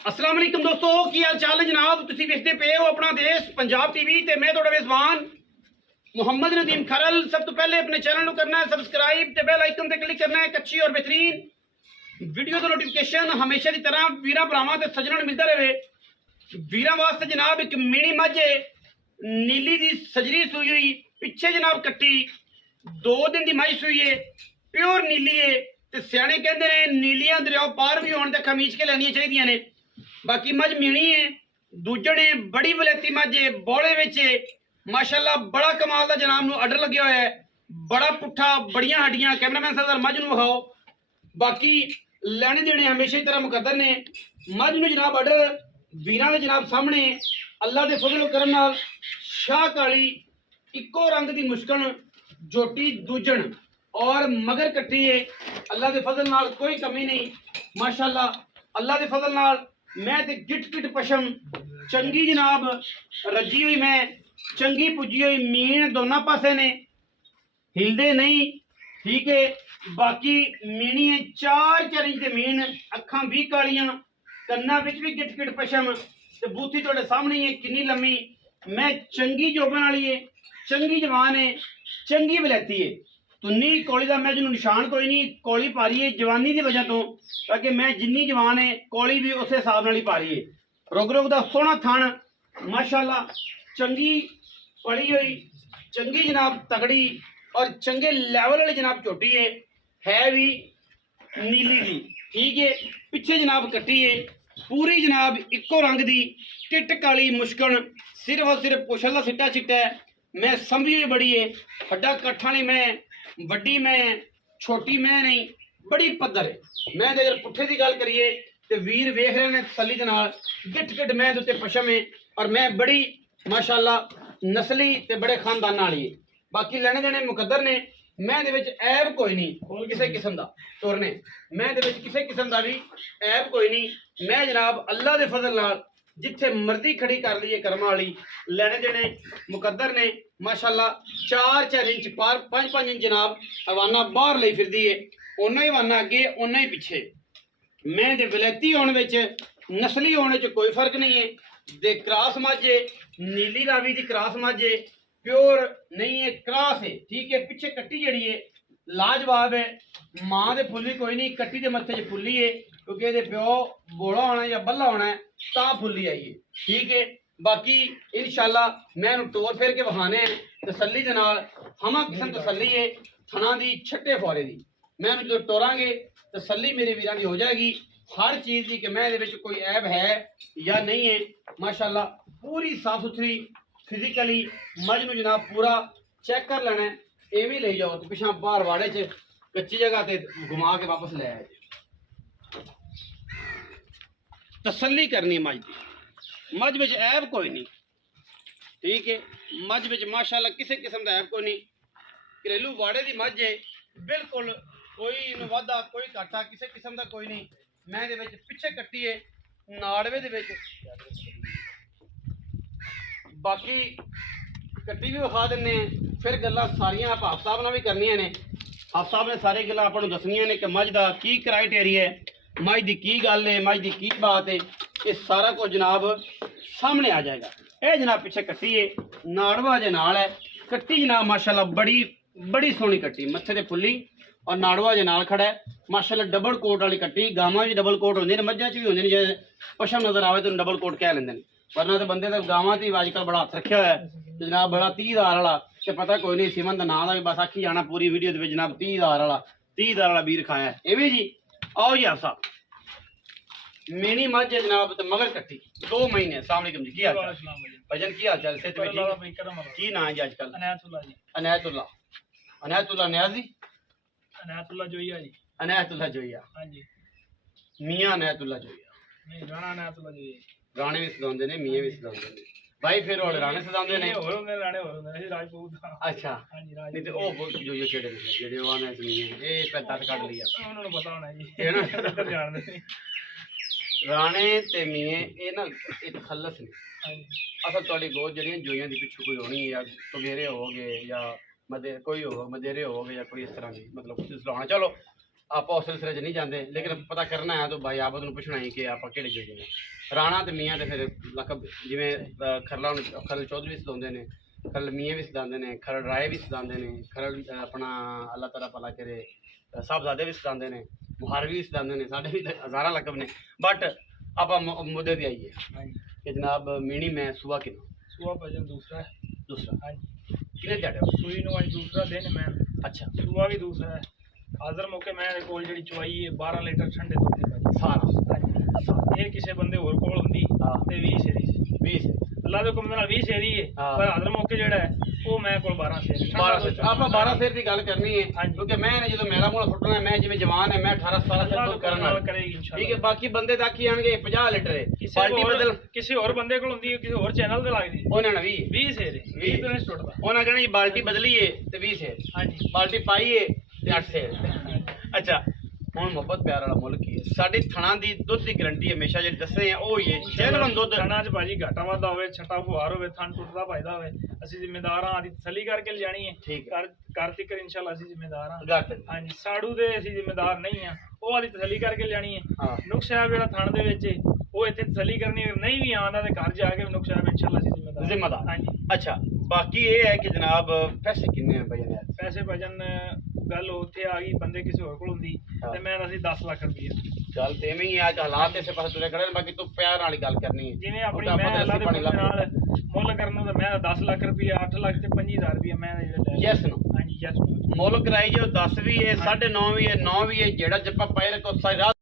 अस्सलाम वालेकुम दोस्तों, की हाल चाल है जनाब। तुसी वेखदे पे हो अपना देश पंजाब टीवी ते मैं तुहाडा मेज़बान मुहम्मद नदीम खरल। सब तो पहले अपने चैनल को करना है सबसक्राइब ते बेल आइकन ते क्लिक करना है। एक अच्छी और बेहतरीन वीडियो का नोटिफिकेशन हमेशा की तरह वीरा भरावां ते सज्जनां नूं मिलदा रहे। वीरां वास्ते जनाब एक मीनी मझ है, नीली दी सजरी सूई हुई, पिछे जनाब कट्टी 2 दिन की मझ सूई है, प्योर नीली है। ते सियाणे कहंदे ने नीलियां दरियाओ पार भी होण ते खमीज के लैनियां चाहिदियां ने। बाकी मझ मीणी है, दूजण है, बड़ी वलैती मझ है, बौले विच है माशाअल्लाह। बड़ा कमाल दा जनाब नूं आर्डर लग्या होया है, बड़ा पुट्ठा, बड़ियां हड्डियां। कैमरामैन साहब मझ नूं विखाओ। बाकी लैने देने हमेशा ही तरह मुकद्दर ने। मझ नूं जनाब आर्डर वीरां दे जनाब सामने अल्लाह दे फजल करम नाल शाह काली इक्को रंग दी मुश्कन जोटी दूजण और मगर कट्टी है। अल्लाह दे फजल नाल कोई कमी नहीं माशाअल्लाह। अल्लाह दे फजल नाल मैं ते गिट गिट पशम चंगी जनाब रजी हुई, मैं चंगी पुजी हुई मीन दोनों पासे ने, हिलदे नहीं, ठीक है। बाकी मीनी है 4 इंच के मीन, अखां भी कालियां, कन्ना विच भी गिट गिट पशम ते बूथी तुहाडे सामने है किन्नी लम्मी। मैं चंगी जोबन वाली है, चंगी जवान है, चंगी वलैती है। तुन्नी कौली का मैं जिन्होंने निशान कोई नहीं, कौली पा रही है जवानी की वजह तो, ताकि मैं जिन्नी जवान है कौली भी उस हिसाब नाल ही पा रही है। रुग रुग का सोहना थन माशाअल्लाह, चंगी पड़ी हुई, चंगी जनाब तगड़ी और चंगे लैवल वाली जनाब झोटी है भी नीली दी, ठीक है। पिछे जनाब कट्टी है पूरी जनाब इक्को रंग दी, टिट काली मुश्कन, सिर्फ और सिर्फ पुछल का सिट्टा चिट्टा है। मैं समझी हुई बड़ी है, हड्डा कट्ठा नहीं, मैं वड्डी मैं छोटी मैं नहीं, बड़ी पद्धर है। मैं अगर पुट्ठे की गल करिए तो वीर वेख रहे हैं तसली के नाल, गिट गिट मैं उत्ते पशम है और मैं बड़ी माशाअल्लाह नस्ली ते बड़े खानदान वाली है। बाकी लेने देने मुकद्दर ने। मैं दे विच ऐब कोई नहीं किसी किस्म का तुरने, मैं दे विच किसी किस्म का भी ऐब कोई नहीं। मैं जनाब अल्लाह दे फजल नाल जिथे मर्जी खड़ी कर लीए कर्म वाली, लेने देने मुकद्दर ने माशाअल्लाह। 4 इंच पार 5 इंच जनाब हवाना बाहर ली फिरदी है, उन्ना ही हवाना अगे उन्ना ही पिछे। मैं दे वलैती होने विच नस्ली होने च कोई फर्क नहीं है। दे क्रॉस मझे नीली रावी दी क्रॉस मझे प्योर नहीं है, क्रॉस है, ठीक है। पिछे कट्टी जड़ी है लाजवाब है, मां दे फुल्ली कोई नहीं, कट्टी दे मत्थे च फुल्ली है क्योंकि ये प्यो बोला होना या बल्ला होना है ता फुल्ली आई है, ठीक है। बाकी इंशाल्लाह मैं टोर फेर के बहाने तसली के नाल हमा किस्म तसली है थना दी छट्टे फौरे दी। मैं जो टोरांगे तसली मेरे वीरां दी हो जाएगी हर चीज़ की कि मैं कोई ऐब है या नहीं है। माशाल्लाह पूरी साफ सुथरी फिजिकली मझ नूं जनाब पूरा चेक कर लेना है। एवं ले जाओ तो पिछा बाहर वाड़े च कच्ची जगह ते घुमा के वापस ले आए। तसली करनी मझ की, मझ विच ऐब कोई नहीं, ठीक है। मझ विच माशाअल्लाह किसी किस्म का ऐब कोई नहीं। घरेलू वाड़े की मझ है, बिल्कुल कोई वाधा कोई घाटा किसी किस्म का कोई नहीं। मैं दे विच पिछे कट्टी है नाड़वे दे विच, बाकी कट्टी भी विखा देने फिर गल्लां सारियां आप हाफ साहब नाल भी करनियां ने। हाफ साहब ने सारी गल्लां आपां नूं दसनियां ने कि मझ दा की क्राइटेरिया है, मझ दी की गल है, मझ दी की बात है। ये सारा कुछ जनाब सामने आ जाएगा। ये जनाब पिछे कट्टी है नाड़वा जे नाल है, कट्टी जनाब माशाअल्लाह बड़ी बड़ी सोहनी कट्टी, मत्थे ते फुल्ली और नाड़वा जे नाल खड़ा है माशाअल्लाह। डबल कोट वाली कट्टी, गावां भी डबल कोट होंदी ने, मझां च भी होंदी ने। जे पशम नजर आवे तो डबल कोट कह लेंदे ने, वरना तो बंदे तो गावां च अजकल बड़ा हथ रखा है जनाब, बड़ा 30,000 वाला ते पता कोई नहीं। सिमन का नाम भी बस आखी जाना पूरी वीडियो दे जनाब 30,000 वाला वीर खाया है। एवं जी आओ जी आप साहब मेनी मझ है जनाब तो मगर कट्टी 2 महीने। अस्सलाम वालेकुम जी, की हाल भजन की हाल चाल से की नाम है जी आजकल? अनायतुल्लाह अनायतुल्लाह न्याजी अनायतुल्लाह जोइया जी। अनायतुल्लाह जोइया, हाँ जी, मियां अनायतुल्लाह जोइया। नहीं गाना अनायतुल्लाह जोइया, गाने भी सदाउंदे ने, मियां भी सदाउंदे ने भाई। फिर और राणे सदाउंदे ने होर होंदे राणे होर होंदे ने राजपूत। अच्छा हाँ जी नहीं तो राजपूत। वो जोइयो छेड़े ने जेडे वो आने सुनिए ए पैदा कट लिया ਉਹਨਾਂ ਨੂੰ ਪਤਾ ਹੋਣਾ ਜੀ, ਇਹਨਾਂ ਇੱਧਰ ਜਾਣਦੇ ਨੇ। राणे ते मियां ये ना एक खलस ने। हाँ जी, असल तुहाडी गोद जड़ियां जोइयां दी पिछू कोई होनी या तगेरे हो गए या कोई हो मदेरे हो गए या कोई इस तरह की मतलब कुछ सलाना। चलो ਆਪਾਂ ਉਸ ਸਿਲਸਿਲੇ 'ਚ ਨਹੀਂ ਜਾਂਦੇ, ਲੇਕਿਨ ਪਤਾ ਕਰਨਾ ਹੈ ਤਾਂ ਭਾਈ ਆਬਦ ਨੂੰ ਪੁੱਛਣਾ ਹੈ ਕਿ ਆਪਾਂ ਕਿਹੜੇ ਚੀਜ਼ ਨੇ। ਰਾਣਾ ਤੇ ਮੀਆਂ ਤੇ ਫਿਰ ਲਕਬ ਜਿਵੇਂ ਖਰਲਾ ਨੂੰ ਖਰਲ ਚੌਧਰੀ ਵੀ ਸਦਾਉਂਦੇ ਨੇ, ਖਰਲ ਮੀਆਂ ਵੀ ਸਦਾਉਂਦੇ ਨੇ, ਖਰਲ ਰਾਏ ਵੀ ਸਦਾਉਂਦੇ ਨੇ, ਖਰਲ ਆਪਣਾ ਅੱਲਾਹ ਤਾਲਾ ਭਲਾ ਕਰੇ ਸਾਹਿਬਜ਼ਾਦੇ ਵੀ ਸਦਾਉਂਦੇ ਨੇ, ਮੁਹਾਰਵੀ ਵੀ ਸਦਾਉਂਦੇ ਨੇ, ਸਾਡੇ ਵੀ ਹਜ਼ਾਰਾਂ ਲਕਬ ਨੇ। ਬਟ ਆਪਾਂ ਮੁੱਦੇ ਤੇ ਆਈਏ ਹਾਂਜੀ ਕਿ ਜਨਾਬ ਮੀਣੀ ਮੈਂ ਸੁਆ ਕਿਨੂੰ ਸੂਆ ਭਜਨ ਦੂਸਰਾ ਹੈ। ਦੂਸਰਾ ਹਾਂਜੀ ਕਿਹਨੇ ਤੁਹਾਡੇ ਸੂਈ ਨੂੰ ਅੱਜ ਦੂਸਰਾ ਦਿਨ ਹੈ ਮੈਂ ਅੱਛਾ ਸੂਆ ਵੀ ਦੂਸਰਾ ਹੈ। ਹਾਜ਼ਰ ਮੌਕੇ ਮੈਂ ਦੇ ਕੋਲ ਜਿਹੜੀ ਚਵਾਈ ਹੈ 12 ਲੀਟਰ ਠੰਡੇ ਦੁੱਧ ਦੀ ਭਾਜੀ। ਸਾਰਾ ਹਾਂਜੀ ਇਹ ਕਿਸੇ ਬੰਦੇ ਹੋਰ ਕੋਲ ਹੁੰਦੀ ਹਾਂ। ਤੇ 20 ਸੇਰੀ ਸੀ। 20 ਅੱਲਾ ਦੇ ਹੁਕਮ ਨਾਲ 20 ਸੇਰੀ ਹੈ, ਹਾਂ। ਪਰ ਹਾਜ਼ਰ ਮੌਕੇ ਜਿਹੜਾ ਹੈ ਉਹ ਮੈਂ ਕੋਲ 12 ਸੇਰੀ। 12 ਆਪਾਂ 12 ਫੇਰ ਦੀ ਗੱਲ ਕਰਨੀ ਹੈ ਹਾਂਜੀ। ਕਿਉਂਕਿ ਮੈਂ ਨੇ ਜਦੋਂ ਮੇਰਾ ਮੂਲ ਸੁੱਟਣਾ ਹੈ, ਮੈਂ ਜਿਵੇਂ ਜਵਾਨ ਹੈ, ਮੈਂ 18 ਸਾਲ ਅੱਲਾ ਤੋਂ ਦੇ ਕਰਨ ਹੁਕਮ ਵਾਲਾ ਨਾਲ ਕਰੇਗੀ ਇਨਸ਼ਾਅੱਲਾ। ਠੀਕ ਹੈ। ਬਾਕੀ ਬੰਦੇ ਤਾਂ ਕੀ ਆਣਗੇ 50 ਲੀਟਰ ਹੈ, ਕਿਸੇ ਪਾਰਟੀ ਬਦਲ ਕਿਸੇ ਹੋਰ ਬੰਦੇ ਕੋਲ ਹੁੰਦੀ ਹੈ, ਕਿਸੇ ਹੋਰ ਚੈਨਲ ਤੇ ਲੱਗਦੀ ਉਹਨਾਂ ਨੇ 20 20 ਸੇਰੀ 20 ਤੋਂ ਨਹੀਂ ਟੁੱਟਦਾ। ਉਹਨਾਂ ਕਹਿਣਾ ਜੀ ਬਾਲਟੀ ਬਦਲੀ ਏ ਤੇ 20 ਹੈ, ਹਾਂਜੀ ਬਾਲਟੀ ਪਾਈ ਏ ਤੇ 8 ਹੈ। ਅੱਛਾ ਹੁਣ ਮੁਹੱਬਤ ਪਿਆਰ ਵਾਲਾ ਮੁੱਲ ਕੀ ਹੈ? ਸਾਡੀ ਥਣਾ ਦੀ ਦੁੱਧ ਦੀ ਗਰੰਟੀ ਹਮੇਸ਼ਾ ਜਿਹੜੀ ਦੱਸਦੇ ਆ ਉਹ ਹੀ ਹੈ ਜੈਨੂਨ ਦੁੱਧ। ਥਣਾ 'ਚ ਭਾਜੀ ਘਾਟਾ ਵਾਧਾ ਹੋਵੇ, ਛੱਟਾ ਫੁਹਾਰ ਹੋਵੇ, ਥਣ ਟੁੱਟਦਾ ਫਾਇਦਾ ਹੋਵੇ, ਅਸੀਂ ਜ਼ਿੰਮੇਦਾਰ ਹਾਂ। ਆਦੀ ਤਸੱਲੀ ਕਰਕੇ ਲਿਜਾਣੀ ਹੈ ਠੀਕ ਹੈ। ਕਰ ਤਿੱਕਰ ਇਨਸ਼ਾਅੱਲਾ ਅਸੀਂ ਜ਼ਿੰਮੇਦਾਰ ਹਾਂ। ਗੱਟ ਹਾਂਜੀ ਸਾੜੂ ਦੇ ਅਸੀਂ ਜ਼ਿੰਮੇਦਾਰ ਨਹੀਂ ਆ, ਉਹ ਆਦੀ ਤਸੱਲੀ ਕਰਕੇ ਲਿਆਣੀ ਹੈ। ਹਾਂ ਨੁਕਸ ਸਾਹਿਬ ਜਿਹੜਾ ਥਣ ਦੇ ਵਿੱਚ ਹੈ, ਉਹ ਇੱਥੇ ਤਸੱਲੀ ਕਰਨੀ ਹੈ। ਨਹੀਂ ਵੀ ਆਉਂਦਾ ਤੇ ਘਰ ਜਾ ਕੇ ਨੁਕਸ ਸਾਹਿਬ ਇਨਸ਼ਾਅੱਲਾ ਅਸੀਂ ਜ਼ਿੰਮੇਦਾਰ। ਹਾਂਜੀ ਅੱਛਾ ਬਾਕੀ ਇਹ ਹੈ ਕਿ ਜਨਾਬ ਪੈਸੇ ਕਿੰਨੇ ਆ ਭਾਈ ਨੇ? ਪੈਸੇ ਭਜਨ ਗੱਲ ਉੱਥੇ ਆ ਗਈ, ਬੰਦੇ ਕਿਸੇ ਹੋਰ ਕੋਲ ਹੁੰਦੀ ਤੇ ਮੈਂ ਅਸੀਂ 10 ਲੱਖ ਰੁਪਏ ਗੱਲ ਤੇ ਐਵੇਂ ਹੀ ਹੈ, ਅੱਜ ਹਾਲਾਤ ਇਸੇ ਪਾਸੇ ਤੁਰੇ ਖੜੇ ਨੇ। ਬਾਕੀ ਤੂੰ ਪਿਆਰ ਨਾਲ ਹੀ ਗੱਲ ਕਰਨੀ ਹੈ ਜਿਵੇਂ ਆਪਣੀ ਮੈਂ ਅੱਲਾ ਦੇ ਹੁਕਮ ਨਾਲ ਮੁੱਲ ਕਰਨ ਨੂੰ ਤਾਂ ਮੈਂ 10 ਲੱਖ ਰੁਪਏ 8 ਲੱਖ ਤੇ 25000 ਰੁਪਏ ਮੈਂ ਜਿਹੜਾ ਲੈ ਯੈਸ ਨੂੰ ਹਾਂਜੀ ਯੈਸ ਮੁੱਲ ਕਰਾਈ ਜੋ 10 ਵੀ ਹੈ 9.5 ਵੀ ਹੈ 9 ਵੀ ਹੈ, ਜਿਹੜਾ ਜੱਪਾ ਪਾਏ ਰੱਖੋ ਸਾਰੀ ਰਾਤ